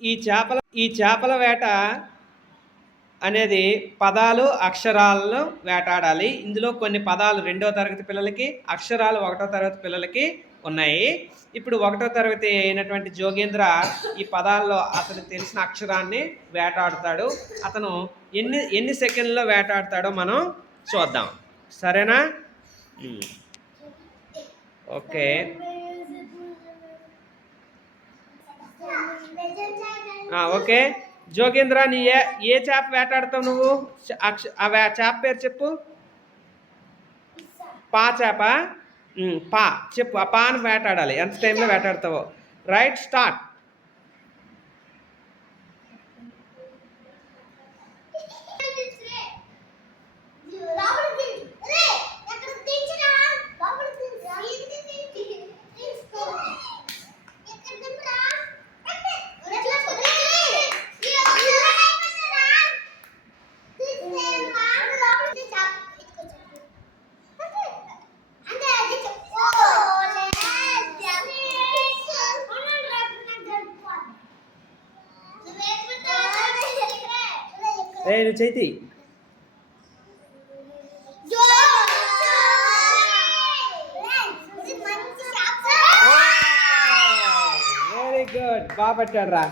ఈ చేపల వేట అనేది పదాలు అక్షరాలను వేటాడాలి. ఇందులో కొన్ని పదాలు 2వ తరగతి పిల్లలకి, అక్షరాలు 1వ తరగతి పిల్లలకి ఉన్నాయి. ఇప్పుడు 1వ తరగతి అయినటువంటి జోగేంద్ర ఈ పదాల్లో అతనికి తెలిసిన అక్షరాన్ని వేటాడుతాడు. అతను ఎన్ని సెకండ్లో వేటాడతాడో మనం చూద్దాం. సరేనా? ఓకే. ఓకే జోగేంద్ర, నీ ఏ చేప వేటాడతావు నువ్వు? ఆ చేప పేరు చెప్పు. పా చేప. పా చెప్పు. ఆ పాను వేటాడాలి. ఎంత టైంలో వేటాడతావో. Right, start. నువ్వు చైతి. వెరీ గుడ్, బాగా పట్టాడు రా.